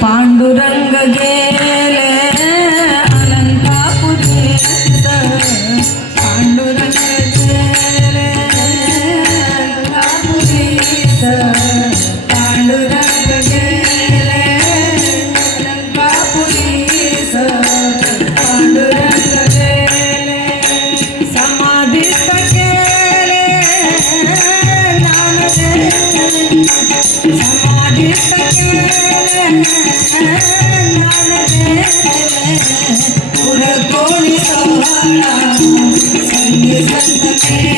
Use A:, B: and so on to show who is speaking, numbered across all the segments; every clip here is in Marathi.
A: पांडुरंग गेले अनंतापुरी पांडुरंग गेले अनंतापुरी संग संग पे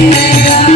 A: Yeah.